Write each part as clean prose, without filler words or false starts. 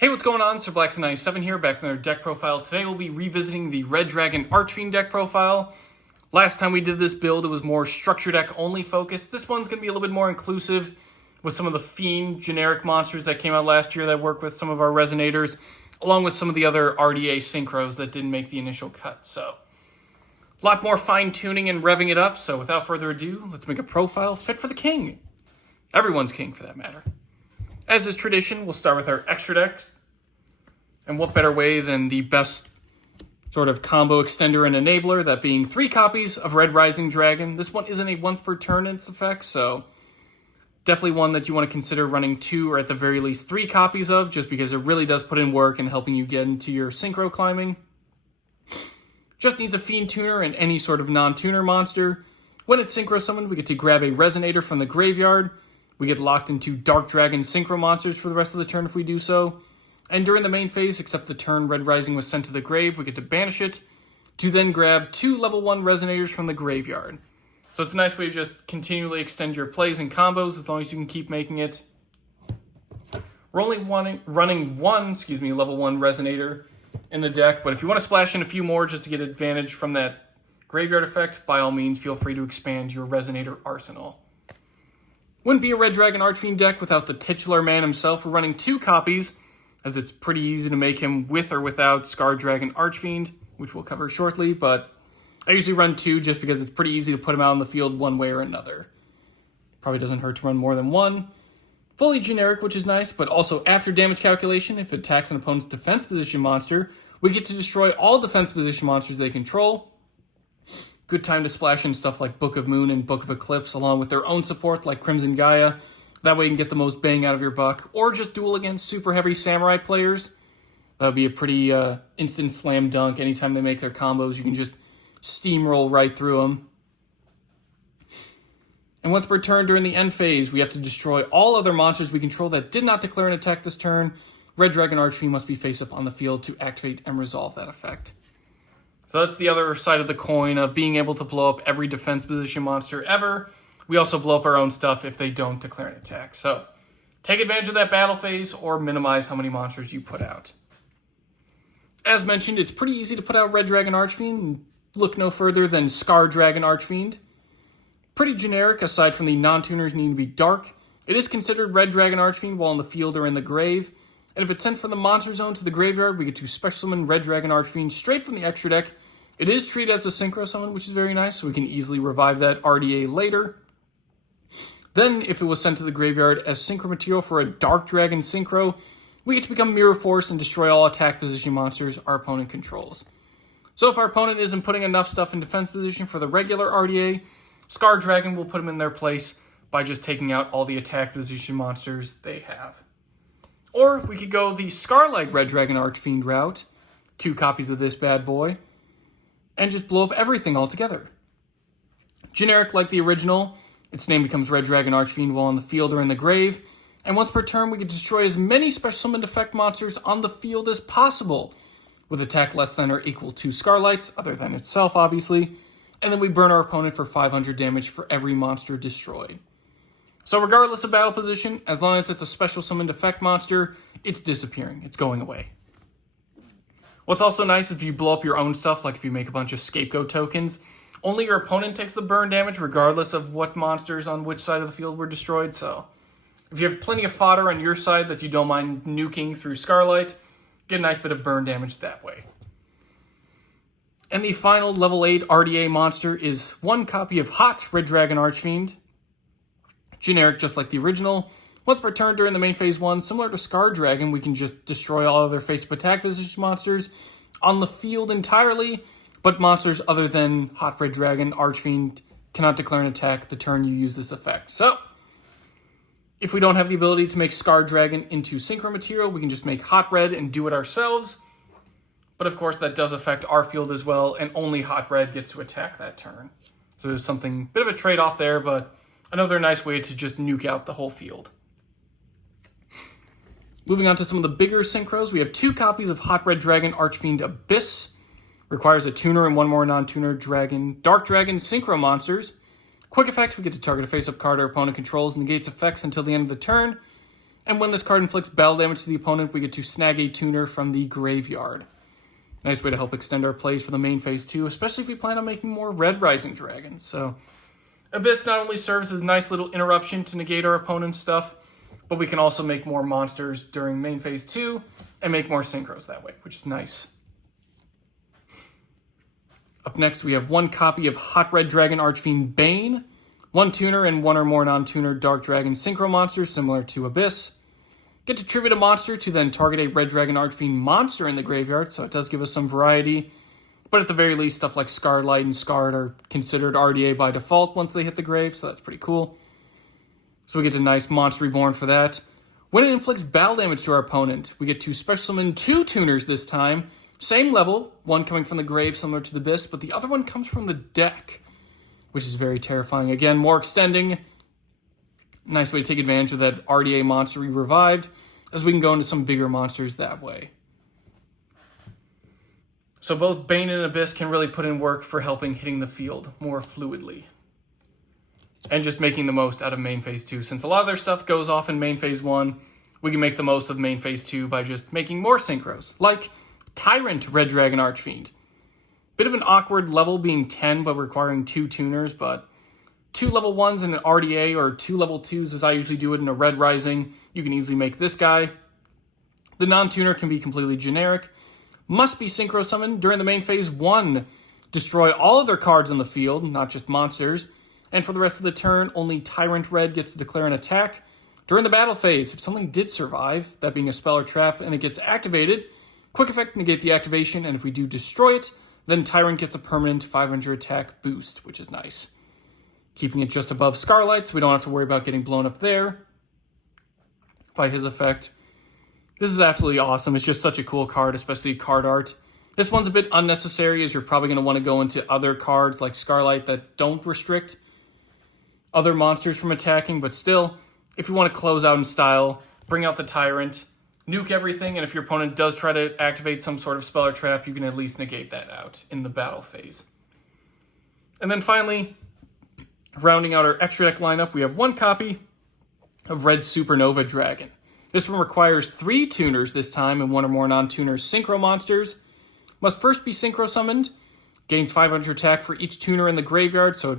Hey, what's going on? Sir Blackson97 here, back with another deck profile. Today we'll be revisiting the Red Dragon Archfiend deck profile. Last time we did this build, it was more structure deck only focused. This one's going to be a little bit more inclusive with some of the Fiend generic monsters that came out last year that work with some of our Resonators, along with some of the other RDA synchros that didn't make the initial cut. So, a lot more fine-tuning and revving it up. So without further ado, let's make a profile fit for the king. Everyone's king, for that matter. As is tradition, we'll start with our extra decks. And what better way than the best sort of combo extender and enabler, that being 3 copies of Red Rising Dragon. This one isn't a once per turn in its effect, so definitely one that you want to consider running 2 or at the very least 3 copies of, just because it really does put in work in helping you get into your synchro climbing. Just needs a Fiend tuner and any sort of non-tuner monster. When it's synchro summoned, we get to grab a Resonator from the graveyard. We get locked into Dark Dragon synchro monsters for the rest of the turn if we do so. And during the main phase, except the turn Red Rising was sent to the grave, we get to banish it to then grab 2 level 1 Resonators from the graveyard. So it's a nice way to just continually extend your plays and combos as long as you can keep making it. We're only running one level 1 Resonator in the deck, but if you want to splash in a few more just to get advantage from that graveyard effect, by all means feel free to expand your Resonator arsenal. Wouldn't be a Red Dragon Archfiend deck without the titular man himself. We're running 2 copies, as it's pretty easy to make him with or without Scar Dragon Archfiend, which we'll cover shortly, but I usually run 2 just because it's pretty easy to put him out on the field one way or another. Probably doesn't hurt to run more than 1. Fully generic, which is nice, but also after damage calculation, if it attacks an opponent's defense position monster, we get to destroy all defense position monsters they control. Good time to splash in stuff like Book of Moon and Book of Eclipse, along with their own support like Crimson Gaia. That way you can get the most bang out of your buck. Or just duel against super heavy samurai players. That would be a pretty instant slam dunk. Anytime they make their combos, you can just steamroll right through them. And once per turn during the end phase, we have to destroy all other monsters we control that did not declare an attack this turn. Red Dragon Archfiend must be face up on the field to activate and resolve that effect. So that's the other side of the coin of being able to blow up every defense position monster ever. We also blow up our own stuff if they don't declare an attack. So take advantage of that battle phase or minimize how many monsters you put out. As mentioned, it's pretty easy to put out Red Dragon Archfiend. Look no further than Scar Dragon Archfiend. Pretty generic, aside from the non-tuners needing to be dark. It is considered Red Dragon Archfiend while in the field or in the grave. And if it's sent from the monster zone to the graveyard, we get to special summon Red Dragon Archfiend straight from the extra deck. It is treated as a synchro summon, which is very nice, so we can easily revive that RDA later. Then, if it was sent to the graveyard as synchro material for a Dark Dragon synchro, we get to become Mirror Force and destroy all attack position monsters our opponent controls. So if our opponent isn't putting enough stuff in defense position for the regular RDA, Scar Dragon will put them in their place by just taking out all the attack position monsters they have. Or we could go the Scarlight Red Dragon Archfiend route, 2 copies of this bad boy, and just blow up everything altogether. Generic like the original, its name becomes Red Dragon Archfiend while on the field or in the grave, and once per turn we can destroy as many special summoned effect monsters on the field as possible, with attack less than or equal to Scarlights, other than itself obviously, and then we burn our opponent for 500 damage for every monster destroyed. So regardless of battle position, as long as it's a special summoned effect monster, it's disappearing, it's going away. What's also nice is if you blow up your own stuff, like if you make a bunch of scapegoat tokens, only your opponent takes the burn damage regardless of what monsters on which side of the field were destroyed. So if you have plenty of fodder on your side that you don't mind nuking through Scarlight, get a nice bit of burn damage that way. And the final level 8 RDA monster is 1 copy of Hot Red Dragon Archfiend. Generic just like the original. Once per turn during the main phase 1, similar to Scar Dragon, we can just destroy all other face-up attack position monsters on the field entirely, but monsters other than Hot Red Dragon Archfiend cannot declare an attack the turn you use this effect. So, if we don't have the ability to make Scar Dragon into synchro material, we can just make Hot Red and do it ourselves. But of course that does affect our field as well, and only Hot Red gets to attack that turn. So there's something, bit of a trade-off there, but another nice way to just nuke out the whole field. Moving on to some of the bigger synchros, we have 2 copies of Hot Red Dragon Archfiend Abyss. Requires a tuner and 1 more non-tuner Dark Dragon synchro monsters. Quick effect, we get to target a face-up card our opponent controls and negates effects until the end of the turn. And when this card inflicts battle damage to the opponent, we get to snag a tuner from the graveyard. Nice way to help extend our plays for the main phase too, especially if you plan on making more red rising dragons. So Abyss not only serves as a nice little interruption to negate our opponent's stuff, but we can also make more monsters during main phase 2 and make more synchros that way, which is nice. Up next, we have one copy of Hot Red Dragon Archfiend Bane, one tuner and one or more non-tuner Dark Dragon synchro monsters similar to Abyss. Get to tribute a monster to then target a Red Dragon Archfiend monster in the graveyard, so it does give us some variety. But at the very least, stuff like Scarred Light and Scarred are considered RDA by default once they hit the grave, so that's pretty cool. So we get a nice Monster Reborn for that. When it inflicts battle damage to our opponent, we get to special summon 2 tuners this time. Same level, one coming from the grave similar to the Abyss, but the other one comes from the deck, which is very terrifying. Again, more extending. Nice way to take advantage of that RDA monster we revived, as we can go into some bigger monsters that way. So both Bane and Abyss can really put in work for helping hitting the field more fluidly. And just making the most out of main phase 2. Since a lot of their stuff goes off in main phase 1, we can make the most of main phase 2 by just making more synchros, like Tyrant Red Dragon Archfiend. Bit of an awkward level being 10 but requiring 2 tuners, but 2 level 1s in an RDA or 2 level 2s as I usually do it in a Red Rising, you can easily make this guy. The non-tuner can be completely generic. Must be synchro summoned during the main phase 1. Destroy all of their cards on the field, not just monsters. And for the rest of the turn, only Tyrant Red gets to declare an attack. During the battle phase, if something did survive, that being a spell or trap, and it gets activated, quick effect negate the activation, and if we do destroy it, then Tyrant gets a permanent 500 attack boost, which is nice. Keeping it just above Scarlight, so we don't have to worry about getting blown up there by his effect. This is absolutely awesome. It's just such a cool card, especially card art. This one's a bit unnecessary, as you're probably going to want to go into other cards like Scarlight that don't restrict other monsters from attacking, but still, if you want to close out in style, bring out the Tyrant, nuke everything, and if your opponent does try to activate some sort of spell or trap, you can at least negate that out in the battle phase. And then finally, rounding out our extra deck lineup, we have one copy of Red Supernova Dragon. This one requires 3 tuners this time and 1 or more non-tuners synchro monsters. Must first be synchro summoned. Gains 500 attack for each tuner in the graveyard, so it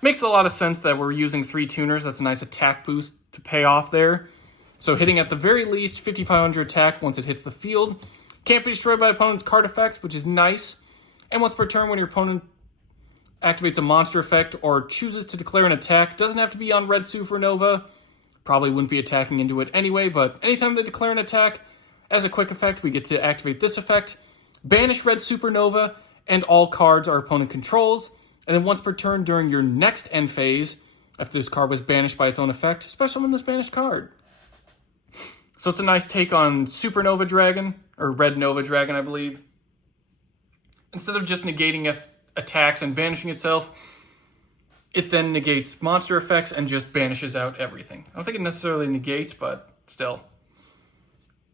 makes a lot of sense that we're using 3 tuners. That's a nice attack boost to pay off there. So hitting at the very least 5,500 attack once it hits the field. Can't be destroyed by opponent's card effects, which is nice. And once per turn, when your opponent activates a monster effect or chooses to declare an attack, doesn't have to be on Red Supernova. Probably wouldn't be attacking into it anyway, but anytime they declare an attack, as a quick effect, we get to activate this effect, banish Red Supernova, and all cards our opponent controls. And then once per turn during your next end phase, after this card was banished by its own effect, special summon this banished card. So it's a nice take on Supernova Dragon, or Red Nova Dragon, I believe. Instead of just negating attacks and banishing itself, it then negates monster effects and just banishes out everything. I don't think it necessarily negates, but still.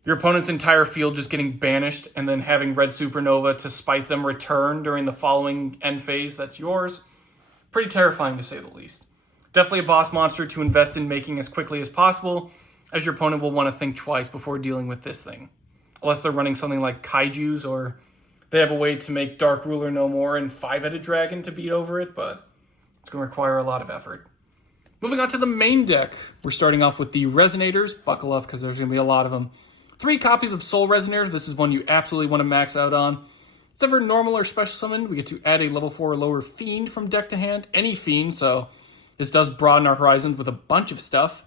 Your opponent's entire field just getting banished and then having Red Supernova to spite them return during the following end phase that's yours. Pretty terrifying to say the least. Definitely a boss monster to invest in making as quickly as possible, as your opponent will want to think twice before dealing with this thing. Unless they're running something like Kaijus, or they have a way to make Dark Ruler no more and 5-headed dragon to beat over it, but it's going to require a lot of effort. Moving on to the main deck, we're starting off with the Resonators. Buckle up, because there's going to be a lot of them. 3 copies of Soul Resonator. This is one you absolutely want to max out on. It's ever normal or special summon, we get to add a level 4 or lower Fiend from deck to hand. Any Fiend, so this does broaden our horizons with a bunch of stuff.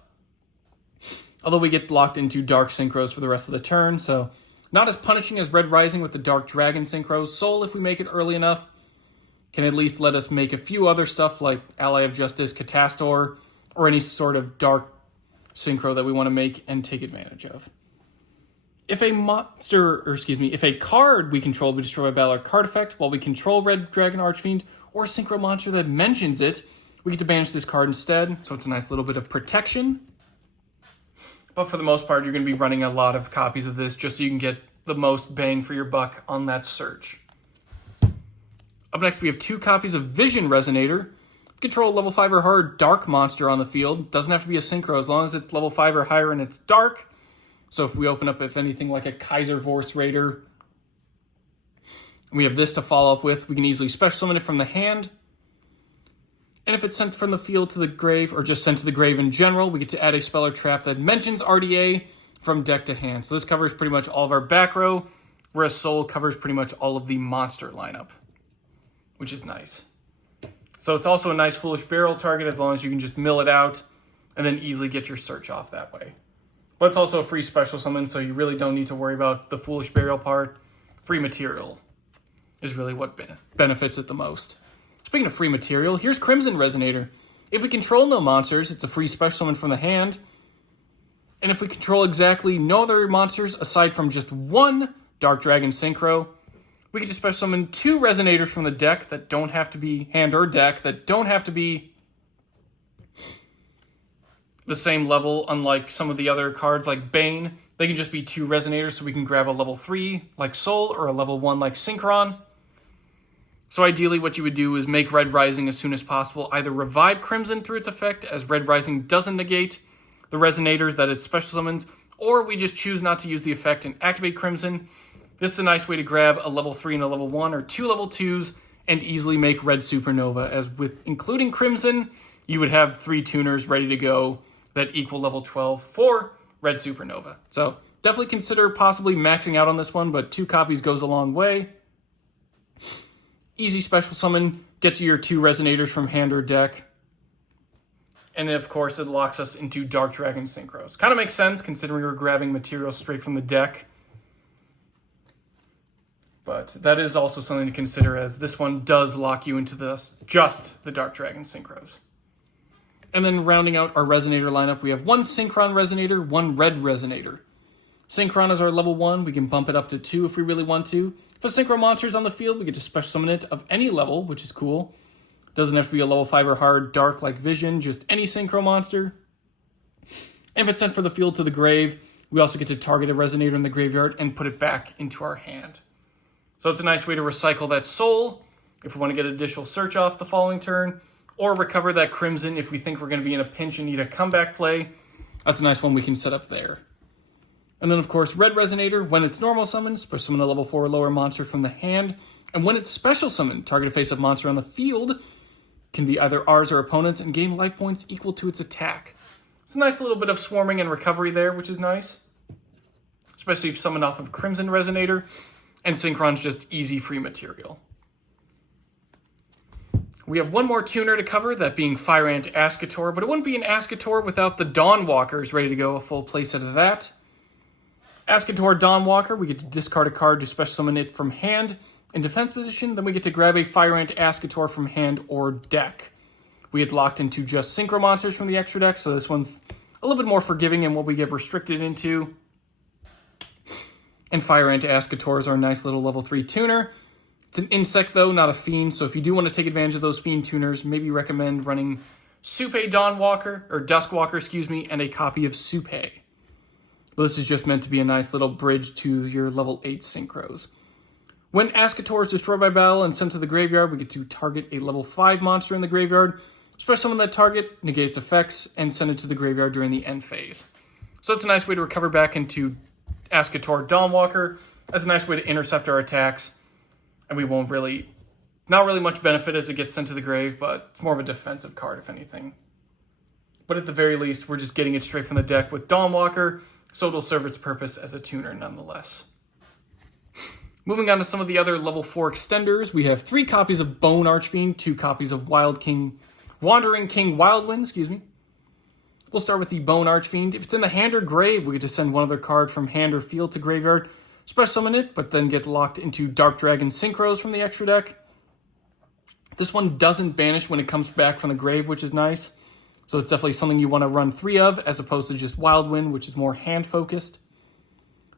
Although we get locked into Dark Synchros for the rest of the turn, so not as punishing as Red Rising with the Dark Dragon Synchros. Soul, if we make it early enough, can at least let us make a few other stuff like Ally of Justice, Catastor, or any sort of Dark Synchro that we want to make and take advantage of. If a card we control be destroyed by battle or card effect while we control Red Dragon Archfiend or a synchro monster that mentions it, we get to banish this card instead, so it's a nice little bit of protection. But for the most part, you're going to be running a lot of copies of this just so you can get the most bang for your buck on that search. Up next, we have 2 copies of Vision Resonator. control a level 5 or higher dark monster on the field. Doesn't have to be a synchro as long as it's level 5 or higher and it's dark. So if we open up, if anything, like a Kaiser Vorse Raider, we have this to follow up with, we can easily special summon it from the hand. And if it's sent from the field to the grave, or just sent to the grave in general, we get to add a spell or trap that mentions RDA from deck to hand. So this covers pretty much all of our back row, whereas Soul covers pretty much all of the monster lineup, which is nice. So it's also a nice Foolish Burial target as long as you can just mill it out and then easily get your search off that way. But it's also a free special summon, so you really don't need to worry about the Foolish Burial part. Free material is really what benefits it the most. Speaking of free material, here's Crimson Resonator. If we control no monsters, it's a free special summon from the hand. And if we control exactly no other monsters aside from just one Dark Dragon Synchro, we can just special summon 2 Resonators from the deck that don't have to be hand or deck, that don't have to be the same level, unlike some of the other cards like Bane. They can just be 2 Resonators, so we can grab a level 3 like Soul or a level 1 like Synchron. So ideally what you would do is make Red Rising as soon as possible. Either revive Crimson through its effect, as Red Rising doesn't negate the Resonators that it special summons, or we just choose not to use the effect and activate Crimson. This is a nice way to grab a level 3 and a level 1 or 2 level 2s and easily make Red Supernova, as with including Crimson, you would have 3 tuners ready to go that equal level 12 for Red Supernova. So definitely consider possibly maxing out on this one, but 2 copies goes a long way. Easy special summon, get you your 2 Resonators from hand or deck. And of course it locks us into Dark Dragon Synchros. Kind of makes sense considering we're grabbing material straight from the deck. But that is also something to consider, as this one does lock you into just the Dark Dragon Synchros. And then rounding out our Resonator lineup, we have 1 Synchron Resonator, 1 Red Resonator. Synchron is our level 1, we can bump it up to 2 if we really want to. If a Synchro monster is on the field, we get to special summon it of any level, which is cool. Doesn't have to be a level 5 or hard dark like Vision, just any Synchro monster. And if it's sent from the field to the grave, we also get to target a Resonator in the graveyard and put it back into our hand. So it's a nice way to recycle that Soul if we want to get additional search off the following turn, or recover that Crimson if we think we're going to be in a pinch and need a comeback play. That's a nice one we can set up there. And then, of course, Red Resonator, when it's normal summons, special summon a level 4 or lower monster from the hand. And when it's special summoned, target a face-up monster on the field, can be either ours or opponents, and gain life points equal to its attack. It's a nice little bit of swarming and recovery there, which is nice. Especially if summoned off of Crimson Resonator. And Synchron's just easy free material. We have 1 more tuner to cover, that being Fire Ant Ascator, but it wouldn't be an Ascator without the Dawnwalkers ready to go, a full playset of that. Ascator Dawnwalker, we get to discard a card to special summon it from hand in defense position, then we get to grab a Fire Ant Ascator from hand or deck. We get locked into just Synchro monsters from the extra deck, so this one's a little bit more forgiving in what we get restricted into. And Fire Ant Ascator is our nice little level 3 tuner. It's an insect though, not a fiend, so if you do want to take advantage of those fiend tuners, maybe recommend running Supe Dawnwalker, or Duskwalker, excuse me, and a copy of Supe. But this is just meant to be a nice little bridge to your level 8 synchros. When Ascator is destroyed by battle and sent to the graveyard, we get to target a level 5 monster in the graveyard, special summon that target, negate its effects, and send it to the graveyard during the end phase. So it's a nice way to recover back into Ascator Dawnwalker, as a nice way to intercept our attacks, and we won't really, not really much benefit as it gets sent to the grave, but it's more of a defensive card if anything. But at the very least, we're just getting it straight from the deck with Dawnwalker, so it'll serve its purpose as a tuner nonetheless. Moving on to some of the other level 4 extenders, we have 3 copies of Bone Archfiend, 2 copies of Wandering King Wildwind, We'll start with the Bone Archfiend. If it's in the hand or grave, we get to send one other card from hand or field to graveyard, special summon it, but then get locked into Dark Dragon Synchros from the extra deck. This one doesn't banish when it comes back from the grave, which is nice. So it's definitely something you want to run 3 of, as opposed to just Wildwind, which is more hand-focused.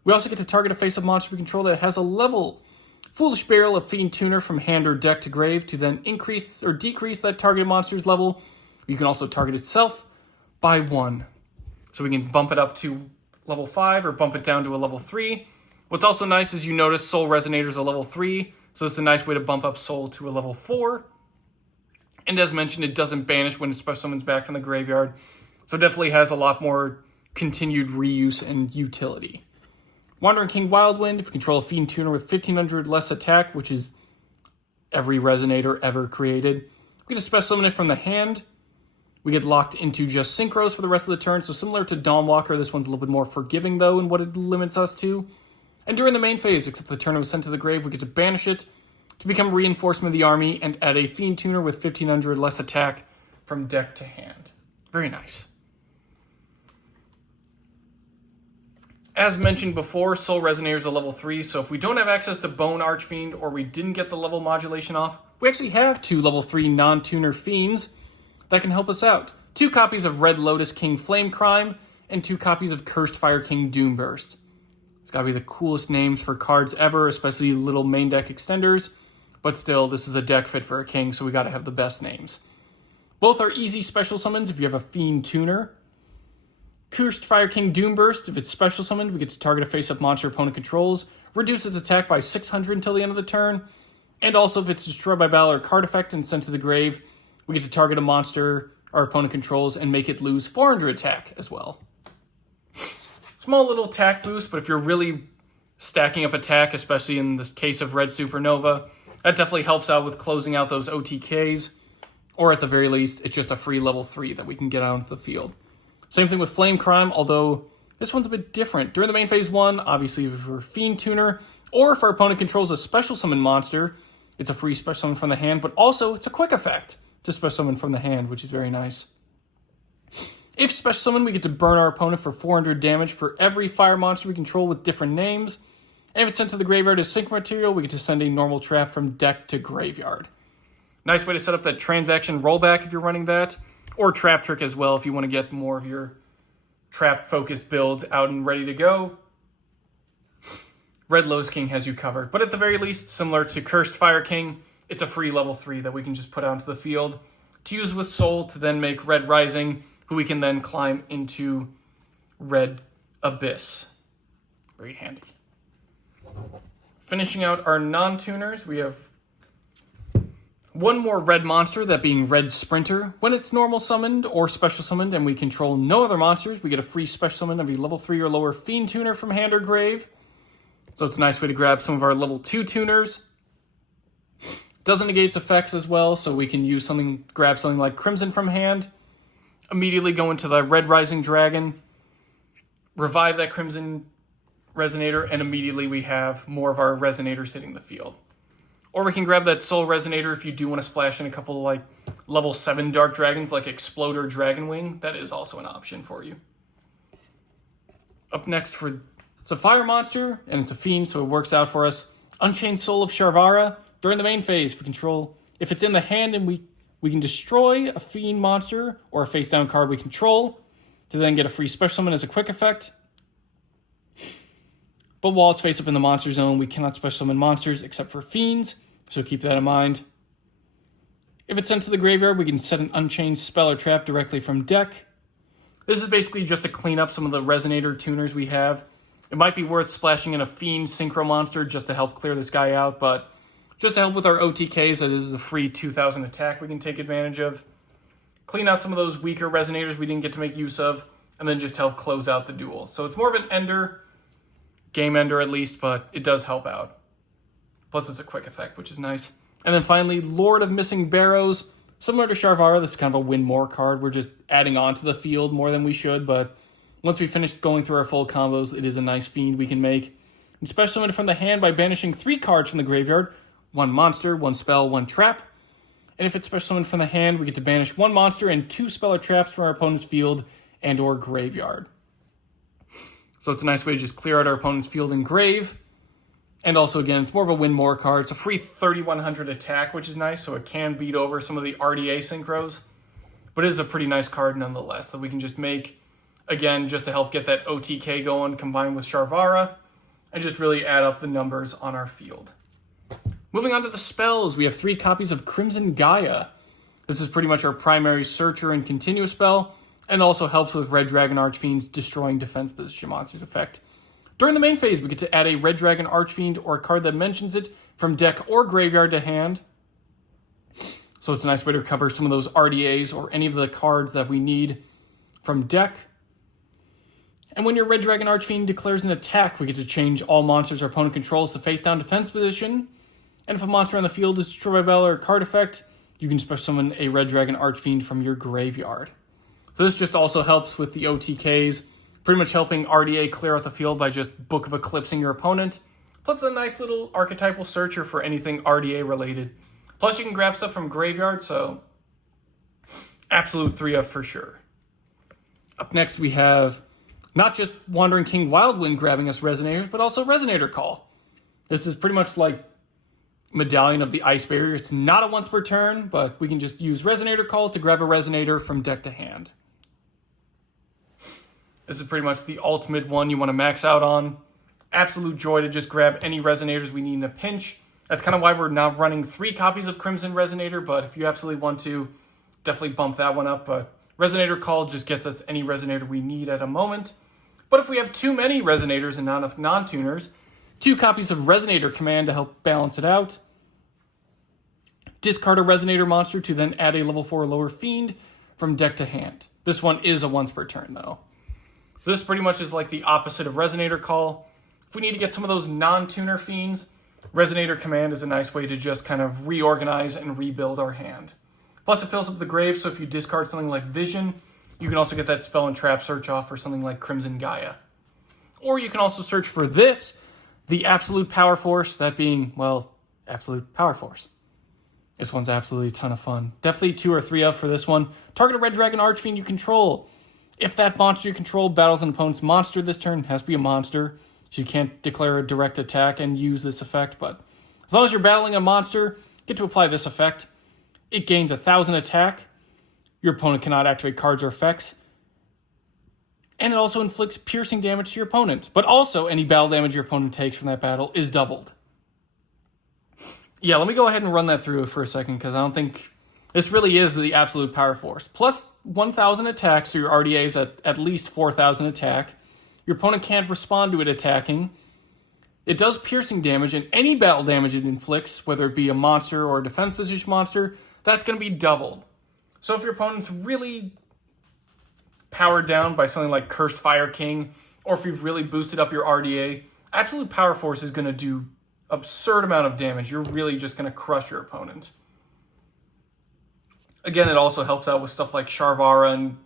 We also get to target a face-up monster we control that has a level Foolish Burial of Fiend Tuner from hand or deck to grave to then increase or decrease that targeted monster's level. You can also target itself by 1. So we can bump it up to level 5 or bump it down to a level 3. What's also nice is you notice Soul Resonator is a level 3, so it's a nice way to bump up Soul to a level 4. And as mentioned, it doesn't banish when it special summons back from the graveyard. So it definitely has a lot more continued reuse and utility. Wandering King Wildwind, if you control a Fiend Tuner with 1500 less attack, which is every Resonator ever created, we get to special summon it from the hand. We get locked into just synchros for the rest of the turn, so similar to Dawnwalker, this one's a little bit more forgiving though in what it limits us to. And during the main phase, except the turn it was sent to the grave, we get to banish it to become reinforcement of the army and add a Fiend Tuner with 1500 less attack from deck to hand. Very nice. As mentioned before, Soul Resonator is a level 3, so if we don't have access to Bone Archfiend or we didn't get the level modulation off, we actually have 2 level 3 non-tuner fiends that can help us out. 2 copies of Red Lotus King Flame Crime and 2 copies of Cursed Fire King Doomburst. It's gotta be the coolest names for cards ever, especially little main deck extenders, but still, this is a deck fit for a king, so we gotta have the best names. Both are easy special summons if you have a Fiend Tuner. Cursed Fire King Doomburst, if it's special summoned, we get to target a face-up monster opponent controls, reduce its attack by 600 until the end of the turn, and also if it's destroyed by battle or card effect and sent to the grave, we get to target a monster our opponent controls and make it lose 400 attack as well. Small little attack boost, but if you're really stacking up attack, especially in the case of Red Supernova, that definitely helps out with closing out those OTKs, or at the very least, it's just a free level 3 that we can get out onto the field. Same thing with Flame Crime, although this one's a bit different. During the main phase 1, obviously if we're Fiend Tuner, or if our opponent controls a special summon monster, it's a free special summon from the hand, but also it's a quick effect to special summon from the hand, which is very nice. If special summon, we get to burn our opponent for 400 damage for every fire monster we control with different names. And if it's sent to the graveyard as synchro material, we get to send a normal trap from deck to graveyard. Nice way to set up that transaction rollback if you're running that. Or Trap Trick as well if you want to get more of your trap-focused builds out and ready to go. Red Lotus King has you covered. But at the very least, similar to Cursed Fire King, it's a free level 3 that we can just put out into the field to use with Soul to then make Red Rising, who we can then climb into Red Abyss. Very handy. Finishing out our non-tuners, we have one more red monster, that being Red Sprinter. When it's normal summoned or special summoned and we control no other monsters, we get a free special summon of a level 3 or lower Fiend Tuner from hand or grave. So it's a nice way to grab some of our level 2 tuners. Doesn't negate its effects as well, so we can use grab something like Crimson from hand, immediately go into the Red Rising Dragon, revive that Crimson Resonator, and immediately we have more of our Resonators hitting the field. Or we can grab that Soul Resonator if you do want to splash in a couple of like level 7 Dark Dragons like Explode or Dragonwing. That is also an option for you. Up next, it's a fire monster, and it's a fiend, so it works out for us. Unchained Soul of Sharvara. During the main phase, we control, if it's in the hand and we can destroy a fiend monster or a face-down card we control to then get a free special summon as a quick effect. But while it's face up in the monster zone, we cannot special summon monsters except for fiends, so keep that in mind. If it's sent to the graveyard, we can set an Unchained spell or trap directly from deck. This is basically just to clean up some of the Resonator tuners we have. It might be worth splashing in a Fiend Synchro monster just to help clear this guy out, but just to help with our OTKs, that is a free 2,000 attack we can take advantage of. Clean out some of those weaker Resonators we didn't get to make use of, and then just help close out the duel. So it's more of an ender, game ender at least, but it does help out. Plus it's a quick effect, which is nice. And then finally, Lord of Missing Barrows. Similar to Sharvara, this is kind of a win more card. We're just adding on to the field more than we should, but once we finish going through our full combos, it is a nice fiend we can make. And special summon it from the hand by banishing 3 cards from the graveyard. 1 monster, 1 spell, 1 trap. And if it's special summoned from the hand, we get to banish 1 monster and 2 spell or traps from our opponent's field and or graveyard. So it's a nice way to just clear out our opponent's field and grave. And also, again, it's more of a win more card. It's a free 3,100 attack, which is nice, so it can beat over some of the RDA synchros. But it is a pretty nice card nonetheless that we can just make, again, just to help get that OTK going combined with Sharvara, and just really add up the numbers on our field. Moving on to the spells, we have 3 copies of Crimson Gaia. This is pretty much our primary searcher and continuous spell, and also helps with Red Dragon Archfiend's destroying defense position monsters effect. During the main phase, we get to add a Red Dragon Archfiend or a card that mentions it from deck or graveyard to hand. So it's a nice way to recover some of those RDAs or any of the cards that we need from deck. And when your Red Dragon Archfiend declares an attack, we get to change all monsters our opponent controls to face down defense position. And if a monster on the field is destroyed by battle or card effect, you can special summon a Red Dragon Archfiend from your graveyard. So this just also helps with the OTKs, pretty much helping RDA clear out the field by just Book of Eclipsing your opponent. Plus a nice little archetypal searcher for anything RDA related. Plus you can grab stuff from graveyard, so absolute 3-of for sure. Up next we have not just Wandering King Wildwind grabbing us Resonators, but also Resonator Call. This is pretty much like Medallion of the Ice Barrier. It's not a once per turn, but we can just use Resonator Call to grab a Resonator from deck to hand. This is pretty much the ultimate one you want to max out on. Absolute joy to just grab any Resonators we need in a pinch. That's kind of why we're now running 3 copies of Crimson Resonator, but if you absolutely want to, definitely bump that one up. But Resonator Call just gets us any Resonator we need at a moment. But if we have too many Resonators and not enough non-tuners, 2 copies of Resonator Command to help balance it out. Discard a Resonator monster to then add a level 4 or lower Fiend from deck to hand. This one is a once per turn though. So this pretty much is like the opposite of Resonator Call. If we need to get some of those non-tuner Fiends, Resonator Command is a nice way to just kind of reorganize and rebuild our hand. Plus it fills up the grave, so if you discard something like Vision, you can also get that spell and trap search off for something like Crimson Gaia. Or you can also search for this, the Absolute Power Force, that being, well, Absolute Power Force. This one's absolutely a ton of fun. Definitely 2 or 3 of for this one. Target a Red Dragon Archfiend you control. If that monster you control battles an opponent's monster this turn, it has to be a monster, so you can't declare a direct attack and use this effect, but as long as you're battling a monster, get to apply this effect. It gains 1,000 attack. Your opponent cannot activate cards or effects. And it also inflicts piercing damage to your opponent. But also, any battle damage your opponent takes from that battle is doubled. Yeah, let me go ahead and run that through for a second, because I don't think... This really is the absolute power force. Plus 1,000 attack, so your RDA is at least 4,000 attack. Your opponent can't respond to it attacking. It does piercing damage, and any battle damage it inflicts, whether it be a monster or a defense position monster, that's going to be doubled. So if your opponent's really powered down by something like Cursed Fire King, or if you've really boosted up your RDA, Absolute Power Force is going to do absurd amount of damage. You're really just going to crush your opponent. Again, it also helps out with stuff like Sharvara and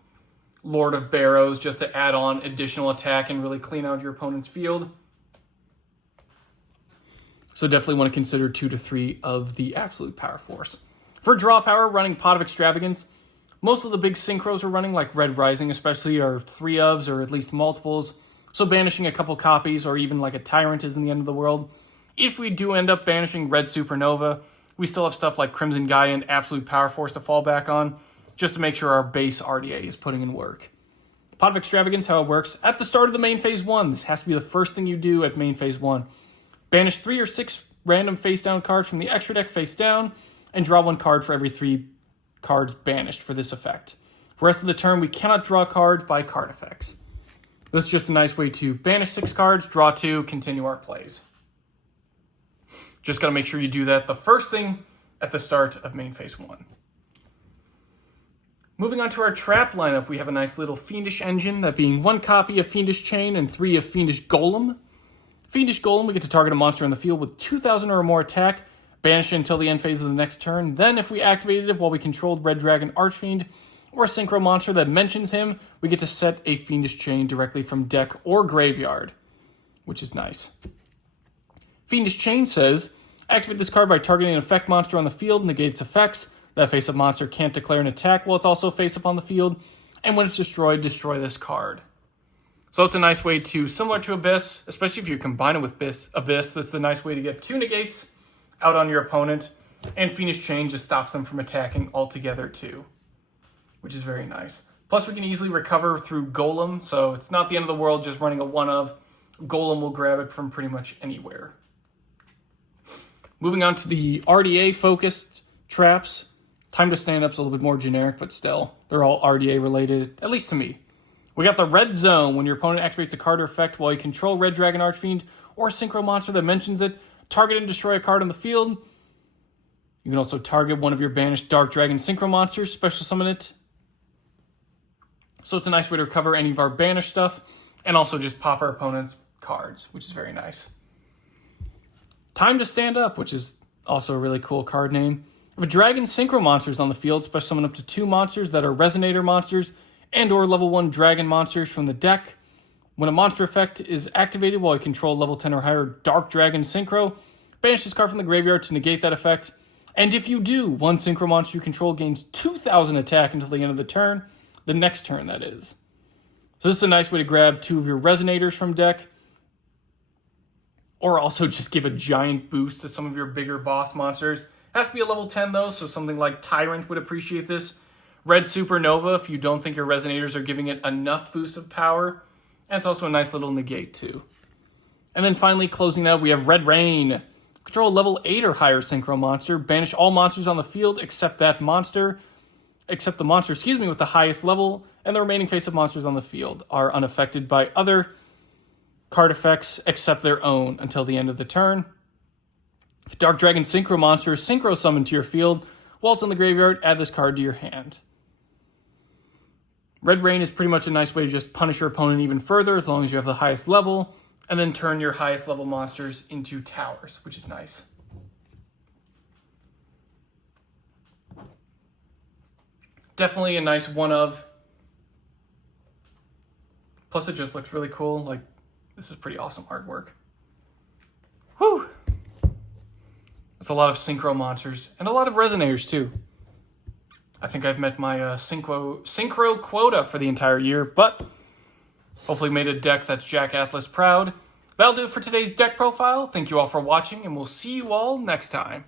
Lord of Barrows, just to add on additional attack and really clean out your opponent's field. So definitely want to consider 2 to 3 of the Absolute Power Force. For draw power, running Pot of Extravagance. Most of the big synchros are running, like Red Rising especially, are 3-ofs or at least multiples. So banishing a couple copies or even like a Tyrant isn't the end of the world. If we do end up banishing Red Supernova, we still have stuff like Crimson Gaia and Absolute Power Force to fall back on, just to make sure our base RDA is putting in work. Pot of Extravagance, how it works. At the start of the main phase 1, this has to be the first thing you do at main phase 1. Banish 3 or 6 random face down cards from the extra deck face down, and draw 1 card for every 3 cards banished for this effect. For the rest of the turn, we cannot draw cards by card effects. This is just a nice way to banish 6 cards, draw 2, continue our plays. Just got to make sure you do that the first thing at the start of main phase 1. Moving on to our trap lineup, we have a nice little Fiendish Engine, that being 1 copy of Fiendish Chain and 3 of Fiendish Golem. Fiendish Golem, we get to target a monster on the field with 2,000 or more attack, banish it until the end phase of the next turn. Then, if we activated it while we controlled Red Dragon Archfiend or a synchro monster that mentions him, we get to set a Fiendish Chain directly from deck or graveyard, which is nice. Fiendish Chain says, activate this card by targeting an effect monster on the field, negate its effects. That face-up monster can't declare an attack while it's also face-up on the field, and when it's destroyed, destroy this card. So it's a nice way to, similar to Abyss, especially if you combine it with Abyss, that's a nice way to get 2 negates out on your opponent, and Fiendish Chain just stops them from attacking altogether too, which is very nice. Plus we can easily recover through Golem, so it's not the end of the world just running a 1-of. Golem will grab it from pretty much anywhere. Moving on to the RDA-focused traps. Time to Stand Up's a little bit more generic, but still, they're all RDA related, at least to me. We got the Red Zone. When your opponent activates a card or effect while you control Red Dragon Archfiend or a synchro monster that mentions it, target and destroy a card on the field. You can also target one of your banished Dark Dragon Synchro monsters, special summon it. So it's a nice way to recover any of our banished stuff, and also just pop our opponent's cards, which is very nice. Time to Stand Up, which is also a really cool card name. If a Dragon Synchro monster is on the field, special summon up to 2 monsters that are Resonator monsters and or level 1 Dragon monsters from the deck. When a monster effect is activated while you control level 10 or higher Dark Dragon Synchro, banish this card from the graveyard to negate that effect. And if you do, one Synchro monster you control gains 2,000 attack until the end of the turn. The next turn, that is. So this is a nice way to grab 2 of your Resonators from deck. Or also just give a giant boost to some of your bigger boss monsters. It has to be a level 10 though, so something like Tyrant would appreciate this. Red Supernova if you don't think your Resonators are giving it enough boost of power. And it's also a nice little negate too. And then finally, closing out, we have Red Rain. Control a level 8 or higher Synchro monster. Banish all monsters on the field except the monster, with the highest level, and the remaining face-up monsters on the field are unaffected by other card effects except their own until the end of the turn. If Dark Dragon Synchro monster is synchro summoned to your field while it's on the graveyard, add this card to your hand. Red Rain is pretty much a nice way to just punish your opponent even further as long as you have the highest level, and then turn your highest level monsters into towers, which is nice. Definitely a nice one of. Plus it just looks really cool. Like, this is pretty awesome artwork. Whew! That's a lot of synchro monsters and a lot of Resonators too. I think I've met my synchro quota for the entire year, but hopefully made a deck that's Jack Atlas proud. That'll do it for today's deck profile. Thank you all for watching, and we'll see you all next time.